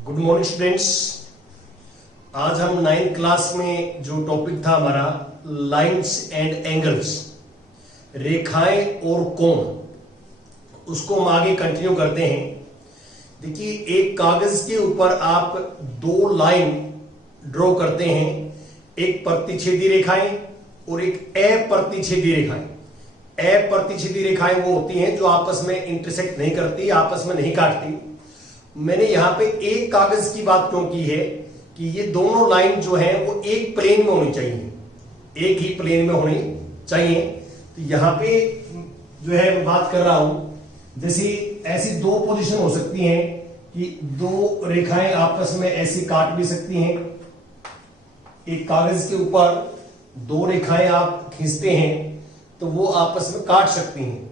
Good morning students. आज हम 9th class में जो टॉपिक था हमारा लाइंस एंड एंगल्स, रेखाएं और कोण, उसको हम आगे कंटिन्यू करते हैं। देखिए, एक कागज के ऊपर आप दो लाइन ड्रॉ करते हैं, एक प्रतिच्छेदी रेखाएं और एक अप्रतिच्छेदी रेखाएं। अप्रतिच्छेदी रेखाएं वो होती हैं जो आपस में इंटरसेक्ट नहीं करती, आपस में नहीं काटती। मैंने यहां पे एक कागज की बात क्यों की है कि ये दोनों लाइन जो है वो एक प्लेन में होनी चाहिए, एक ही प्लेन में होनी चाहिए। तो यहां पे जो है मैं बात कर रहा हूं, जैसे ऐसी दो पोजीशन हो सकती हैं कि दो रेखाएं आपस में ऐसे काट भी सकती हैं। एक कागज के ऊपर दो रेखाएं आप खींचते हैं तो वो आपस में काट सकती हैं,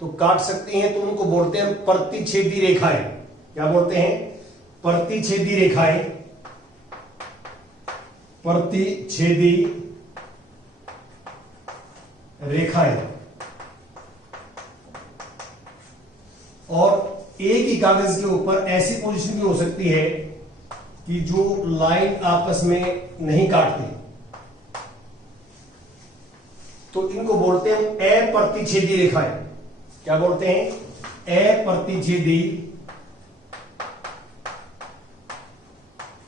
तो काट सकती हैं तो उनको बोलते हैं प्रतिच्छेदी रेखाएं। क्या बोलते हैं? प्रतिच्छेदी रेखाएं। प्रतिच्छेदी रेखाएं। और एक ही कागज के ऊपर ऐसी पोजीशन भी हो सकती है कि जो लाइन आपस में नहीं काटती, तो इनको बोलते हैं हम अप्रतिच्छेदी रेखाएं। क्या बोलते हैं? अप्रतिच्छेदी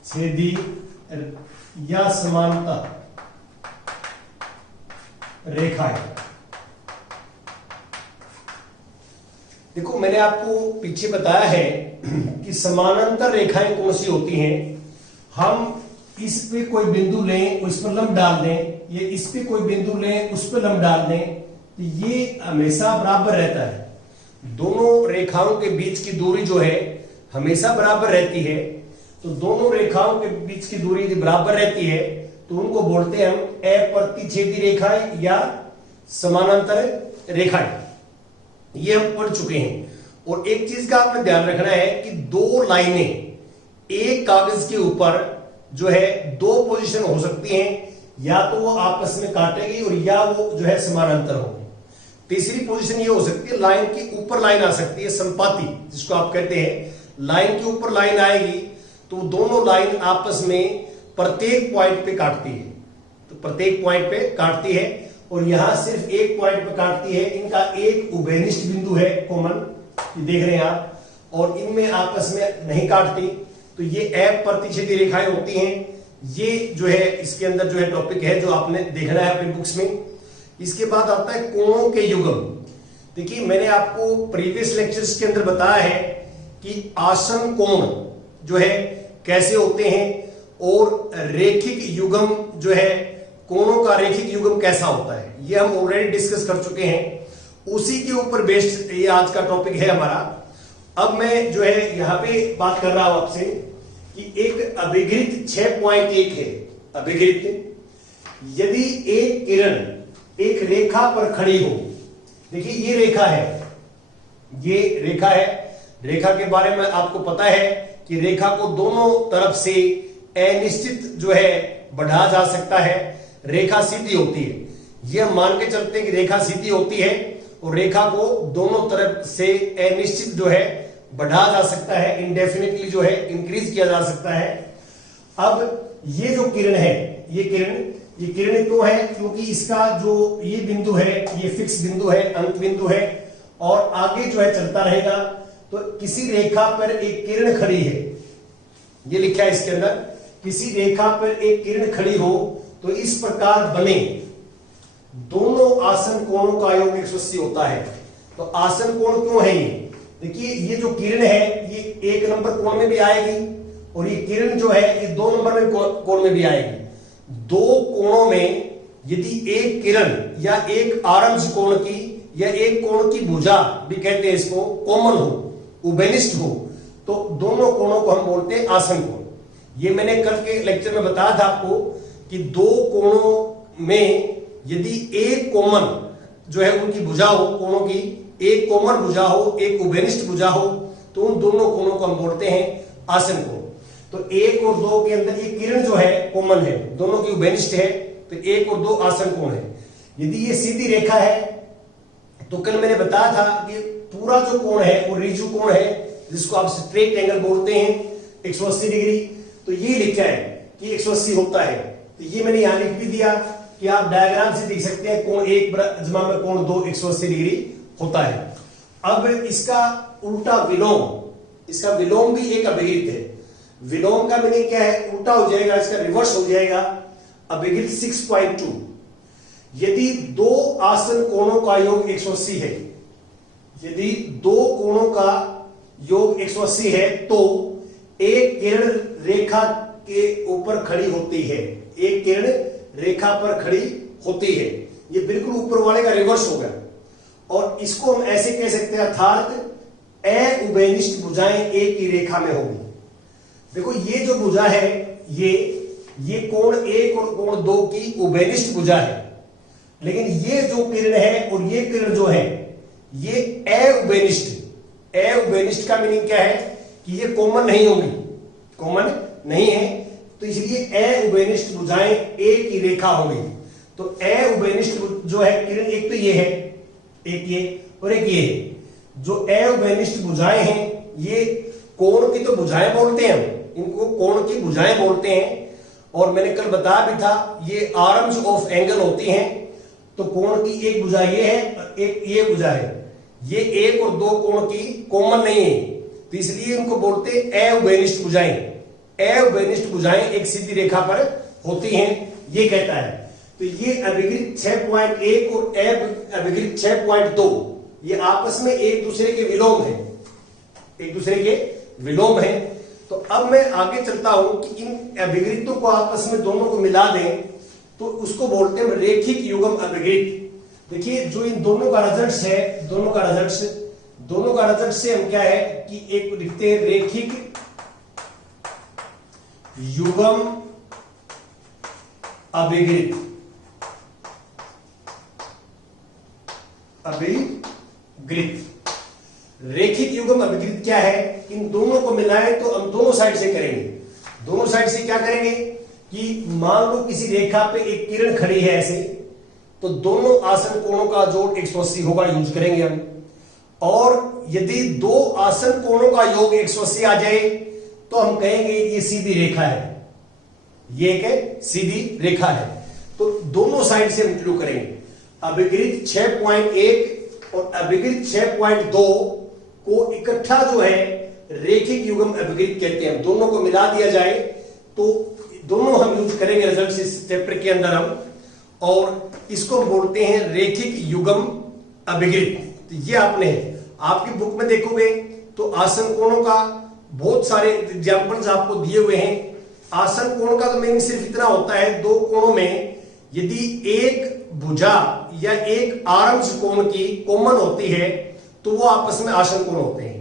छेदी या समांतर रेखाएं। देखो, मैंने आपको पीछे बताया है कि समानांतर रेखाएं कौन सी होती हैं। हम इस पे कोई बिंदु लें, उस पर लंब डाल दें, ये इस पे कोई बिंदु लें, उस पर लंब डाल दें, तो ये हमेशा बराबर रहता है। दोनों रेखाओं के बीच की दूरी जो है हमेशा बराबर रहती है। तो दोनों रेखाओं के बीच की दूरी यदि बराबर रहती है तो उनको बोलते हैं हम अप्रतिच्छेदी रेखाएं या समानांतर रेखाएं। ये हम पढ़ चुके हैं। और एक चीज का आपने ध्यान रखना है कि दो लाइनें एक कागज के ऊपर जो है दो पोजीशन हो सकती हैं, या तो वो आपस में काटेगी और या वो जो है समानांतर होगी। तीसरी पोजीशन ये हो सकती है, लाइन के ऊपर लाइन आ सकती है, संपाती जिसको आप कहते हैं। लाइन के ऊपर लाइन आएगी तो दोनों लाइन आपस में प्रत्येक पॉइंट पे काटती है, तो प्रत्येक पॉइंट पे काटती है और यहां सिर्फ एक पॉइंट पे काटती है। इनका एक उभयनिष्ठ बिंदु है, कॉमन, देख रहे हैं आप, और इनमें आपस में नहीं काटती, तो ये अप्रतिच्छेदी रेखाएं होती हैं। ये जो है इसके अंदर जो है टॉपिक है जो आपने देखना है अपनी बुक्स में। इसके बाद आता है कोणों के युगम। देखिए, मैंने आपको प्रीवियस लेक्चर्स के अंदर बताया है कि आसन कोण जो है कैसे होते हैं और रेखिक युगम जो है, कोणों का रेखिक युगम कैसा होता है, ये हम ऑलरेडी डिस्कस कर चुके हैं। उसी के ऊपर बेस्ड ये आज का टॉपिक है हमारा। अब मैं जो है यहां पे बात कर रहा हूं आपसे कि एक अभिघृत 6.1 है। अभिघृत, यदि एक किरण एक रेखा पर खड़ी हो, देखिए ये रेखा है, ये रेखा है। रेखा के बारे में आपको पता है कि रेखा को दोनों तरफ से अनिश्चित जो है बढ़ा जा सकता है। रेखा सीधी होती है, ये हम मान के चलते हैं कि रेखा सीधी होती है और रेखा को दोनों तरफ से अनिश्चित जो है बढ़ा जा सकता है, इंडेफिनिटली जो है इंक्रीज किया जा सकता है। अब ये जो किरण है, ये किरण क्यों है? क्योंकि इसका जो ये बिंदु है ये फिक्स बिंदु है, अंत बिंदु है, और आगे जो है चलता रहेगा। तो किसी रेखा पर एक किरण खड़ी है, ये लिखा है इसके अंदर, किसी रेखा पर एक किरण खड़ी हो तो इस प्रकार बने दोनों आसन कोणों का योग 180 होता है। तो आसन कोण क्यों है ये? देखिए, ये जो किरण है ये 1 नंबर कोण में भी आएगी और ये किरण जो है ये 2 नंबर में कोण में भी आएगी। दो कोणों में यदि एक किरण या एक आरंभ कोण की या एक कोण की भुजा भी कहते हैं इसको, कॉमन हो, उभयनिष्ठ हो, तो दोनों कोणों को हम बोलते हैं आसन कोण। ये मैंने कल के लेक्चर में बताया था आपको कि दो कोणों में यदि एक कॉमन जो है उनकी भुजा हो, कोणों की एक कॉमन भुजा हो, एक उभयनिष्ठ भुजा हो, तो उन दोनों कोणों को हम बोलते हैं आसन कोण। तो 1 और 2 के अंदर ये किरण जो है कॉमन है, दोनों की उभयनिष्ठ है, तो 1 और 2 आसन कोण है। यदि ये सीधी रेखा है तो कल मैंने बताया था कि पूरा जो कोण है वो रिजु कोण है, जिसको आप स्ट्रेट एंगल बोलते हैं। 180 डिग्री। तो ये लिखा है कि 180 होता है, तो ये मैंने यहां लिख भी दिया कि आप डायग्राम से देख सकते हैं कोण 1 जमा में कोण 2 180 डिग्री होता है। अब इसका उल्टा विलोम, इसका विलोम भी एक अभिगित है। विलोम का मीनिंग क्या है, उल्टा हो जाएगा, इसका रिवर्स हो जाएगा। अभिगित 6.2, यदि दो आसन कोणों का योग 180 है, यदि दो कोणों का योग 180 है तो एक किरण रेखा के ऊपर खड़ी होती है, एक किरण रेखा पर खड़ी होती है। ये बिल्कुल ऊपर वाले का रिवर्स होगा। और इसको हम ऐसे कह सकते हैं, अर्थात ए उभयनिष्ठ भुजाएं एक ही रेखा में होगी। देखो ये जो भुजा है, ये कोण 1 और कोण 2 की उभयनिष्ठ भुजा है, लेकिन ये जो किरण है और ये किरण जो है ये उभयनिष्ठ। उभयनिष्ठ का मीनिंग क्या है कि ये कॉमन नहीं होगी, कॉमन नहीं है, तो इसलिए उभयनिष्ठ भुजाएं एक ही रेखा होगी। तो उभयनिष्ठ जो है किरण, एक तो ये है, एक ये और एक ये है। जो उभयनिष्ठ भुजाएं हैं ये कोण की तो भुजाएं बोलते हैं, इनको कोण की भुजाएं बोलते हैं। और मैंने कल बताया भी था ये आर्म्स ऑफ एंगल होती हैं। तो कोण की एक भुजा ये है और एक ये भुजा है, ये 1 और 2 कोण की कॉमन नहीं है, तो इसलिए इनको बोलते हैं उभयनिष्ठ भुजाएं। उभयनिष्ठ भुजाएं एक सीधी रेखा पर होती हैं, ये कहता है। तो ये अभिगित 6.1 और अभिगित 6.2 ये आपस में एक दूसरे के विलोम है, एक दूसरे के विलोम है। तो अब मैं आगे चलता हूं कि इन अभिगितों को आपस में दोनों को मिला दें तो उसको बोलते हैं रेखिक युग्म अभिगित। देखिए जो इन दोनों का रिजल्ट है, दोनों का रिजल्ट से हम क्या है कि एक लिखते हैं रेखिक युग्म अभिगित। रेखिक युग्म अभिगित क्या है, इन दोनों को मिलाएं तो हम दोनों साइड से करेंगे। दोनों साइड से क्या करेंगे कि मान लो किसी रेखा पे एक किरण खड़ी है ऐसे, तो दोनों आसन कोणों का जोड़ 180 होगा, यूज करेंगे हम। और यदि दो आसन कोणों का योग 180 आ जाए तो हम कहेंगे ये सीधी रेखा है, ये एक सीधी रेखा है। तो दोनों साइड से हम शुरू करेंगे। अभिगित 6.1 और अभिगित 6.2 को इकट्ठा जो है रेखिक युग्म अभिगित कहते हैं। दोनों को मिला दिया जाए तो दोनों हम यूज करेंगे रिजल्ट इस चैप्टर के अंदर हम, और इसको बोलते हैं रेखिक युग्म अभिगित। तो ये आपकी बुक में देखोगे तो आसन कोणों का बहुत सारे एग्जांपल्स आपको दिए हुए हैं। आसन कोण का तो मीनिंग सिर्फ इतना होता है, दो कोणों में यदि एक भुजा या एक आर्म्स कोण की कॉमन होती है तो वो आपस में आसन कोण होते हैं।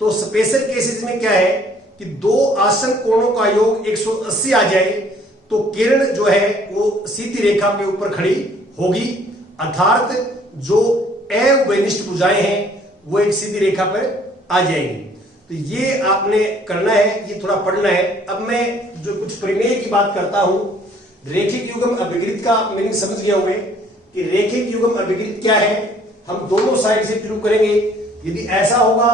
तो स्पेशल केसेस में क्या है कि दो आसन कोणों का योग 180 आ जाए तो किरण जो है वो सीधी रेखा के ऊपर खड़ी होगी, अर्थात जो उभयनिष्ठ भुजाएं हैं वो एक सीधी रेखा पर आ जाएंगी। तो ये आपने करना है, ये थोड़ा पढ़ना है। अब मैं जो कुछ प्रमेय की बात करता हूं, रेखिक युग्म अभिगित का मीनिंग समझ गए होंगे कि रेखिक युग्म अभिगित क्या है। हम दोनों साइड से शुरू करेंगे। यदि ऐसा होगा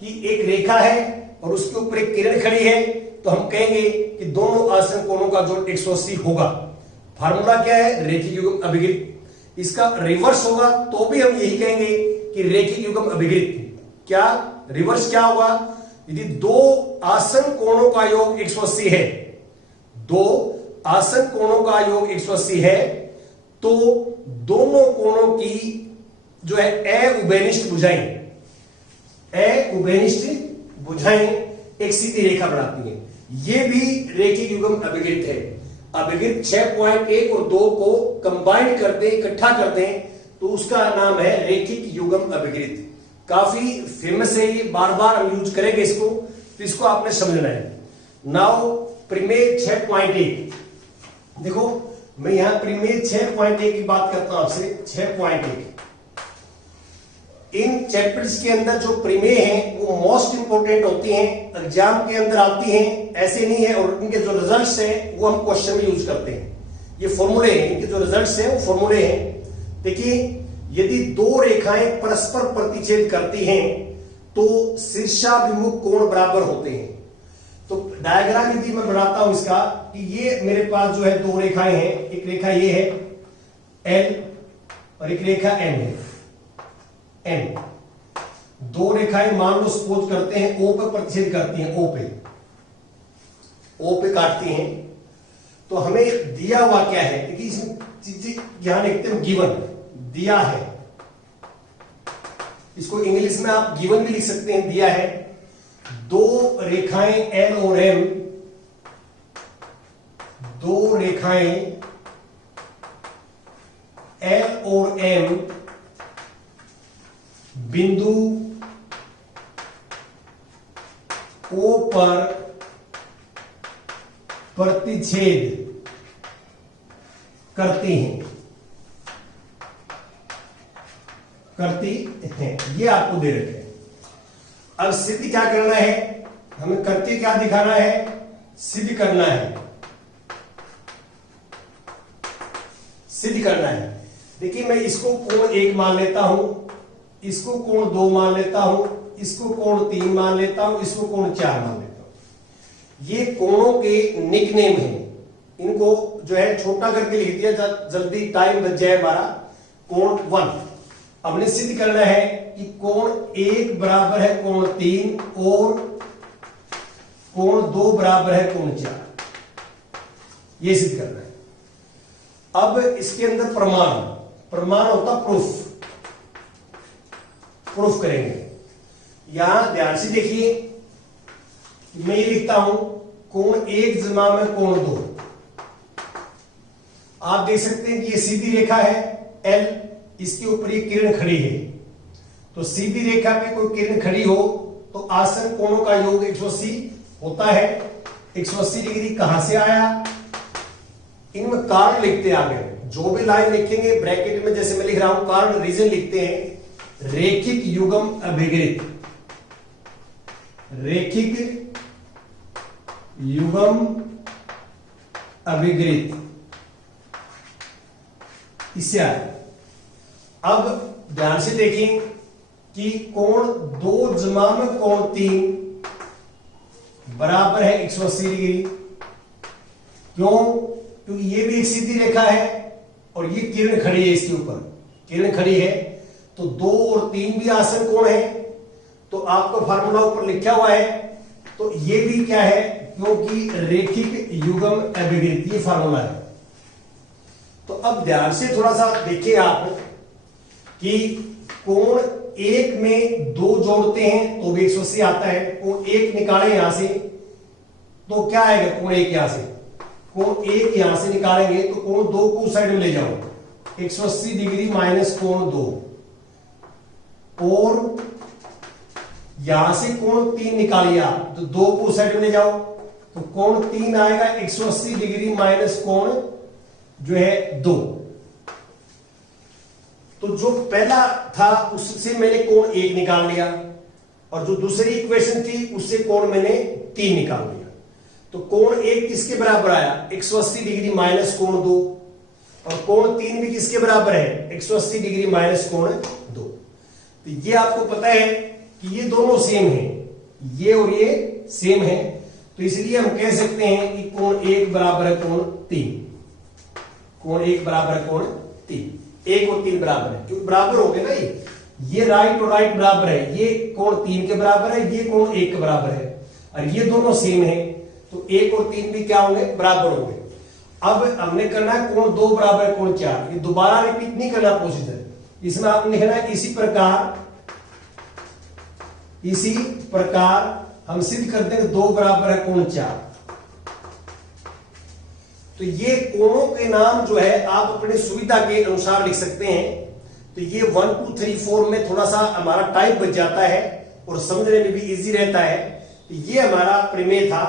कि एक रेखा है और उसके ऊपर एक किरण खड़ी है तो हम कहेंगे कि दोनों आसन कोणों का जोड़ 180 होगा। फार्मूला क्या है, रेखिक युग्म अभिगित। इसका रिवर्स होगा तो भी हम यही कहेंगे कि रेखिक युग्म अभिगित। क्या रिवर्स क्या होगा, यदि दो आसन कोणों का योग 180 है, दो आसन कोणों का योग 180 है तो दोनों कोणों की जो है उभयनिष्ठ भुजाएं एक सीधी रेखा बनाती हैं। ये भी रेखिक युग्म अभिगित है। अभिगित 6.1 और 2 को कंबाइन करते हैं, इकट्ठा करते हैं तो उसका नाम है रेखिक युग्म अभिगित। काफी फेमस है, ये बार बार हम यूज करेंगे इसको, तो इसको आपने समझना है। नाउ प्रमेय 6.1 देखो, मैं यहां प्रमेय 6.1 की बात करता हूं आपसे। 6.1 इन चैप्टर्स के अंदर जो प्रमेय हैं वो मोस्ट इंपोर्टेंट होती हैं, एग्जाम के अंदर आती हैं, ऐसे नहीं है। और इनके जो रिजल्ट्स हैं वो हम क्वेश्चन में यूज करते हैं। ये फॉर्मूले हैं, इनके जो रिजल्ट्स हैं वो फॉर्मूले हैं। देखिए, यदि दो रेखाएं परस्पर प्रतिच्छेद करती हैं तो शीर्षाभिमुख कोण बराबर होते हैं। तो डायग्राम यदि मैं बनाता हूं इसका कि ये मेरे पास जो है दो रेखाएं हैं, एक रेखा ये है एल और एक रेखा एम है एम। दो रेखाएं मान लो सपोज करते हैं ओ पे प्रतिच्छेद करती हैं, ओ पे काटती हैं। तो हमें दिया हुआ क्या है, देखिए इसमें चीजें यहां लिखते हैं गिवन, दिया है, इसको इंग्लिश में आप गिवन भी लिख सकते हैं, दिया है दो रेखाएं एल और एम, दो रेखाएं एल और एम बिंदु ओ पर प्रतिच्छेद करती हैं, ये आपको दे रखे हैं। अब सिद्ध क्या करना है, हमें करके क्या दिखाना है, सिद्ध करना है, सिद्ध करना है। देखिए मैं इसको कोण 1 मान लेता हूं, इसको कोण 2 मान लेता हूं, इसको कोण 3 मान लेता हूं, इसको कोण 4 मान लेता हूं। ये कोणों के निकनेम हैं, इनको जो है छोटा करके लिख दिया, जल्दी टाइम बच जाए हमारा। कोण 1 हमने सिद्ध करना है कि कोण 1 बराबर है कोण 3 और कोण 2 बराबर है कोण 4, ये सिद्ध करना है। अब इसके अंदर प्रमाण होता प्रूफ करेंगे। यहां ध्यान से देखिए, मैं ये लिखता हूं कोण 1 जमा में कोण 2। आप देख सकते हैं कि ये सीधी रेखा है एल, इसके ऊपर ये किरण खड़ी है, तो सीधी रेखा पे कोई किरण खड़ी हो तो आसन कोणों का योग 180 होता है। 180 डिग्री कहां से आया, इनमें कारण लिखते हैं आगे, जो भी लाइन लिखेंगे ब्रैकेट में, जैसे मैं लिख रहा हूं कारण रीजन लिखते हैं, रेखिक युगम अभिगृत, रेखिक युगम अभिगृत, इससे आया। अब ध्यान से देखिए कि कोण 2 जमा में कोण 3 बराबर है 180 डिग्री। क्यों, क्योंकि ये भी एक सीधी रेखा है और ये किरण खड़ी है, इसके ऊपर किरण खड़ी है, तो 2 और 3 भी आसन कोण है। तो आपको फार्मूला ऊपर लिखा हुआ है, तो ये भी क्या है, क्योंकि रेखिक युगम अभिगृत, ये फार्मूला है। तो अब ध्यान से थोड़ा सा देखिए आप कि कोण 1 में 2 जोड़ते हैं तो भी 180 आता है। कोण 1 निकाले यहां से तो क्या आएगा, कोण 1 यहां से, कोण 1 यहां से निकालेंगे तो कोण 2 को साइड में ले जाओ, 180 डिग्री माइनस कोण 2, और यहां से कोण 3 निकालिए आप तो 2 को साइड में ले जाओ, तो कोण 3 आएगा 180 डिग्री माइनस कोण जो है 2। तो जो पहला था उससे मैंने कोण 1 निकाल लिया, और जो दूसरी इक्वेशन थी उससे कोण मैंने 3 निकाल लिया। तो कोण 1 किसके बराबर आया, 180 डिग्री माइनस कोण 2, और कोण 3 भी किसके बराबर है, 180 डिग्री माइनस कोण 2। तो ये आपको पता है कि ये दोनों सेम है, ये और ये सेम है, तो इसलिए हम कह सकते हैं कि कोण 1 बराबर है कोण 3, कोण 1 बराबर है कोण 3, 1 और 3 बराबर है, क्योंकि बराबर हो गए ना, ये राइट और राइट बराबर है, ये कोण 3 के बराबर है, ये कोण 1 के बराबर है, और ये दोनों सेम है, तो 1 और 3 भी क्या होंगे, बराबर होंगे। अब हमने करना है कोण 2 बराबर है कोण 4, ये दोबारा रिपीट नहीं करना प्रोसीजर, इसमें आपने लिखना है इसी प्रकार हम सिद्ध करते हैं 2 बराबर है कोण 4। तो ये कोणों के नाम जो है आप अपने सुविधा के अनुसार लिख सकते हैं। तो ये 1 2 3 4 में थोड़ा सा हमारा टाइम बच जाता है और समझने में भी इजी रहता है। तो ये हमारा प्रमेय था।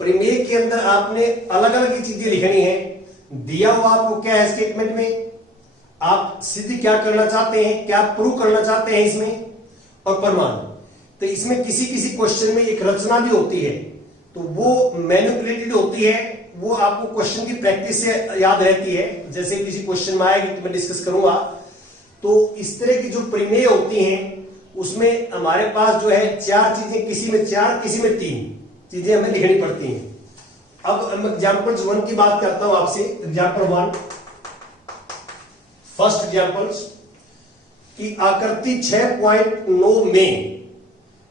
प्रमेय के अंदर आपने अलग अलग ही चीजें लिखनी है, दिया हुआ आपको क्या है स्टेटमेंट में, आप सिद्ध क्या करना चाहते हैं, क्या प्रूव करना चाहते हैं इसमें, और प्रमाण। तो इसमें किसी किसी क्वेश्चन में एक रचना भी होती है, तो वो मैनिपुलेटेड होती है, वो आपको क्वेश्चन की प्रैक्टिस से याद रहती है। जैसे किसी क्वेश्चन में आएगी तो मैं डिस्कस करूंगा। तो इस तरह की जो प्रमेय होती हैं उसमें हमारे पास जो है 4 चीजें, किसी में 4 किसी में 3, चीजें हमें लिखनी पड़ती हैं। अब एग्जाम्पल 1 की बात करता हूं आपसे। एग्जाम्पल 1, फर्स्ट एग्जाम्पल्स की आकृति 6.9 में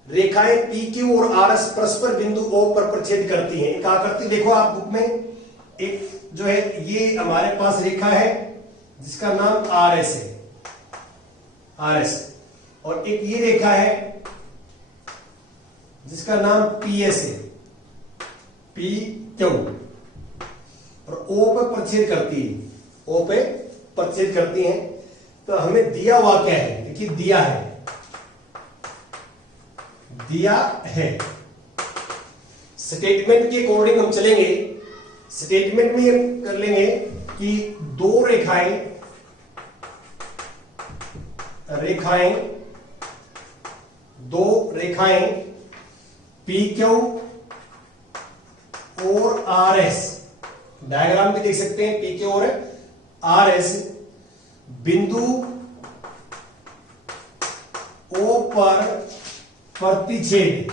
रेखाएं पी क्यू और आर एस परस्पर बिंदु ओ पर प्रच्छेद करती हैं। एक आकृति देखो आप बुक में, एक जो है ये हमारे पास रेखा है जिसका नाम आर एस है, आर एस, और एक ये रेखा है जिसका नाम पी एस है, पी क्यू, और ओ पे प्रच्छेद करती है, ओ पे प्रच्छेद करती हैं। तो हमें दिया हुआ क्या है, देखिए दिया है, दिया है। स्टेटमेंट के अकॉर्डिंग हम चलेंगे। स्टेटमेंट में हम कर लेंगे कि दो रेखाएं पी क्यू और आर एस, डायग्राम भी देख सकते हैं, पी क्यू और आर एस बिंदु ओ पर प्रतिच्छेद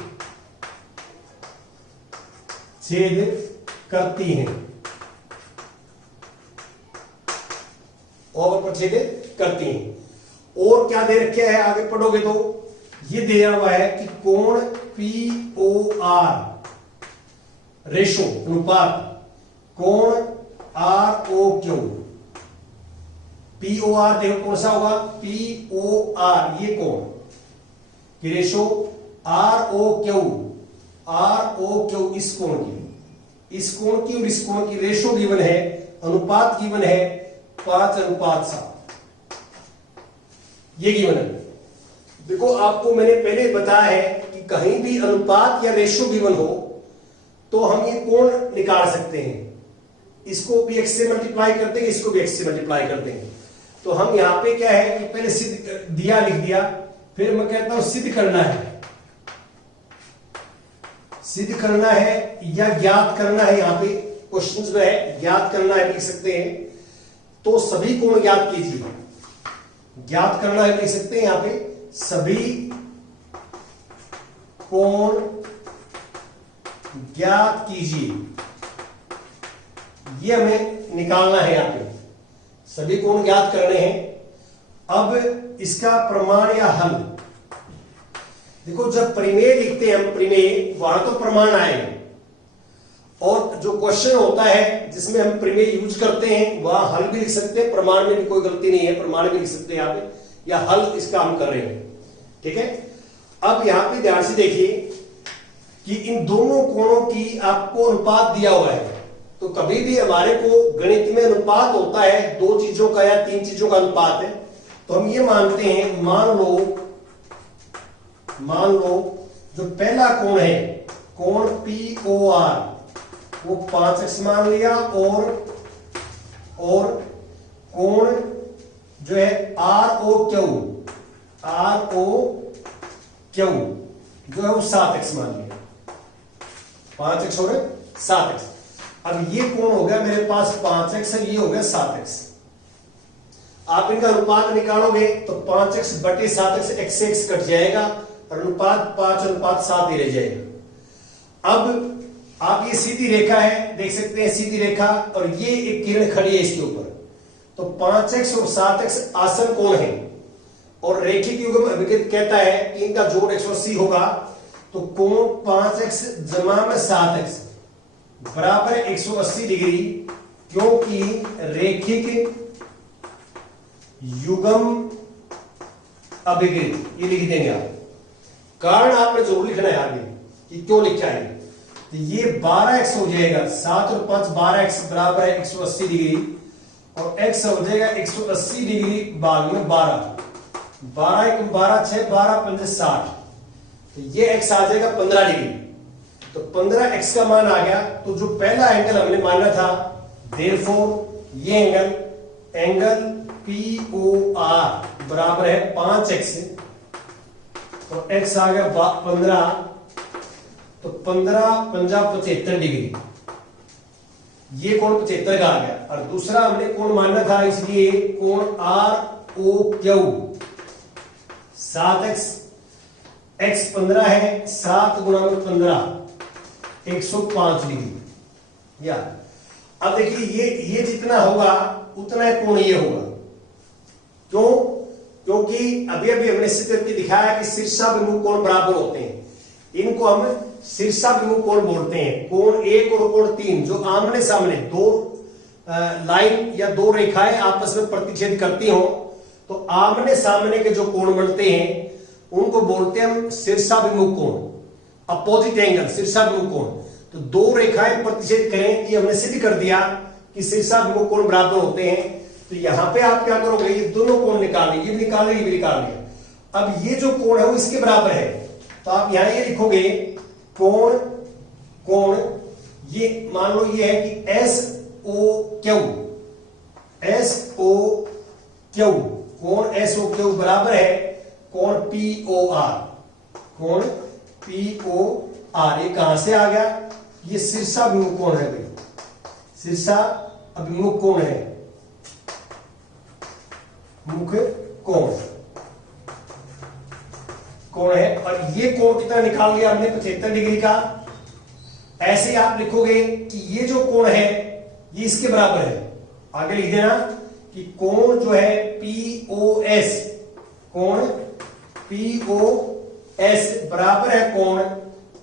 करती हैं, और प्रतिच्छेद करती हैं। और क्या दे रखा है, आगे पढ़ोगे तो ये दिया हुआ है कि कोण पी ओ आर रेशो अनुपात कोण R O Q, P O R देखो कौन सा होगा, पी ओ आर ये कोण की ratio R O Q, R O Q इस कोण की और इस कोण की रेशो गिवन है, अनुपात गिवन है 5:7, ये गिवन है। देखो आपको मैंने पहले बताया है कि कहीं भी अनुपात या रेशो गिवन हो तो हम ये कोण निकाल सकते हैं। इसको भी x से मल्टीप्लाई करते हैं, इसको भी x से मल्टीप्लाई करते हैं। तो हम यहां पे क्या है कि पहले सिद्ध दिया लिख दिया, फिर मैं कहता हूं सिद्ध करना है या ज्ञात करना है। यहां पे क्वेश्चंस में है ज्ञात करना है, लिख सकते हैं। तो सभी कोण ज्ञात कीजिए, ज्ञात करना है लिख सकते हैं यहां पे, सभी कोण ज्ञात कीजिए, ये हमें निकालना है। यहां पे सभी कोण ज्ञात करने हैं। अब इसका प्रमाण या हल देखो, जब प्रमेय लिखते हैं हम, प्रमेय वहां तो प्रमाण आएगा, और जो क्वेश्चन होता है जिसमें हम प्रमेय यूज करते हैं वहां हल भी लिख सकते हैं, प्रमाण में भी कोई गलती नहीं है, प्रमाण भी लिख सकते हैं यहां पे, या हल इसका हम कर रहे हैं। ठीक है, अब यहां पे ध्यान से देखिए कि इन दोनों कोणों की आपको अनुपात दिया हुआ है। तो कभी भी हमारे को गणित में अनुपात होता है, दो चीजों का या तीन चीजों का अनुपात है, तो हम ये मानते हैं, मान लो जो पहला कोण है कोण पी ओ आर वो 5x मान लिया, और कोण जो है आर ओ क्यू जो है वो 7x मान लिया, 5x और 7x। अब ये कोण हो गया मेरे पास 5x है, ये हो गया 7x। आप इनका अनुपात निकालोगे तो 5x बटे 7x, x से x कट जाएगा और अनुपात 5:7 ही रह जाएगा। अब आप ये सीधी रेखा है, देख सकते हैं सीधी रेखा, और ये एक किरण खड़ी है इसके ऊपर, तो 5x और 7x आसन कोण है, और रेखिक युग्म अभिगत कहता है कि इनका जोड़ 180 होगा। तो कोण 5x जमा में 7x बराबर 180 डिग्री, क्योंकि रेखिक युग्म अभिगत, ये लिख देंगे आप। कारण आपने जरूर लिखना है आगे कि क्यों लिखा है। तो ये 12x हो जाएगा, 7 और 5 12x बराबर है 180 डिग्री, और x हो जाएगा 180 डिग्री भाग में 12, 12 1 12 6 12 5 60, तो ये x आ जाएगा 15 डिग्री। तो 15x का मान आ गया। तो जो पहला एंगल हमने माना था, देयरफॉर ये एंगल POR बराबर है 5x, तो x आ गया 15, तो 15 पंजा 75 डिग्री, ये कोण 75 का आ गया। और दूसरा हमने कोण मानना था, इसलिए कोण ROQ 7x, x 15 है, 7 गुणा में 15, 105 डिग्री। या अब देखिए ये जितना होगा उतना कोण ये होगा। क्यों? क्योंकि अभी अभी हमने सिद्ध करके दिखाया कि शीर्षाभिमुख कोण बराबर होते हैं। इनको हम शीर्षाभिमुख कोण बोलते हैं। कोण 1 और कोण 3 जो आमने सामने दो लाइन या दो रेखाएं आपस में प्रतिच्छेद करती हो तो आमने सामने के जो कोण बनते हैं उनको बोलते हैं हम शीर्षाभिमुख कोण, अपोजिट एंगल, शीर्षाभिमुख कोण। तो दो रेखाएं प्रतिच्छेद करें, ये हमने सिद्ध कर दिया कि शीर्षाभिमुख कोण बराबर होते हैं। तो यहां पे आप क्या करोगे, ये दोनों कोण निकाल लिए, ये भी निकाल लिए, ये भी निकाल लिया। अब ये जो कोण है वो इसके बराबर है, तो आप यहां ये लिखोगे कोण कोण ये मान लो ये है कि S O Q, S O Q, कोण एस ओ क्यू बराबर है कोण पी ओ आर, कोण पी ओ आर। ये कहां से आ गया, ये शीर्षाभिमुख कोण है भाई, शीर्षाभिमुख कोण है, मुख कोण कोण है। और ये कोण कितना निकाल लिया हमने, 75 डिग्री का। ऐसे ही आप लिखोगे कि ये जो कोण है ये इसके बराबर है। आगे लिख देना कि कोण जो है पीओएस, कोण पीओएस बराबर है कोण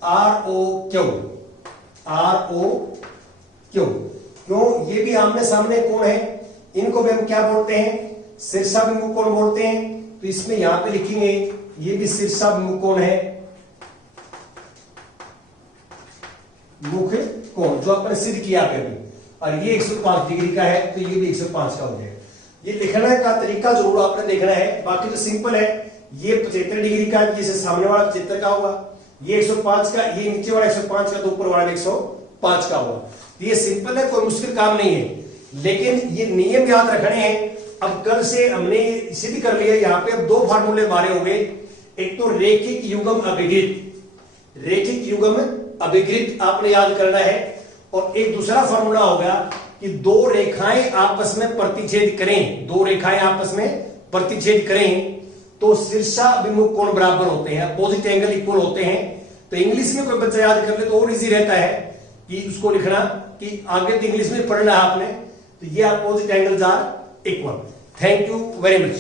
आरओ क्यू, आरओ क्यू। क्यों? ये भी आमने सामने कोण है, इनको भी हम क्या बोलते हैं, शीर्षाभिमुख कोण बोलते हैं। तो इसमें यहां पे लिखेंगे ये भी शीर्षाभिमुख कोण है, मुख कोण जो आपने सिद्ध किया अभी। और ये 105 डिग्री का है तो ये भी 105 का हो जाएगा। ये लिखने का तरीका जरूर आपने देखना है, बाकी तो सिंपल है। ये 75 डिग्री का, जैसे सामने वाला 75 का होगा, ये 105 का, ये नीचे वाला 105 का, तो ऊपर वाला 105 का होगा। तो ये सिंपल है, कोई मुश्किल काम नहीं है। लेकिन ये नियम याद रखने हैं। अब कल से हमने इसे भी कर लिया, यहाँ पे अब दो फार्मूले मारे होंगे। एक तो रेखिक युग्म अभिघृत, रेखिक युग्म अभिघृत आपने याद करना है। और एक दूसरा फॉर्मूला होगा कि दो रेखाएं आपस में प्रतिच्छेद करें, दो रेखाएं आपस में प्रतिच्छेद करें तो शीर्षाभिमुख कोण बराबर होते हैं, अपोजिट एंगल इक्वल होते हैं। तो इंग्लिश में कोई बच्चा याद कर ले तो और इजी रहता है कि उसको लिखना कि आगे तो इंग्लिश में पढ़ना है आपने। तो ये opposite angles are equal. Thank you very much.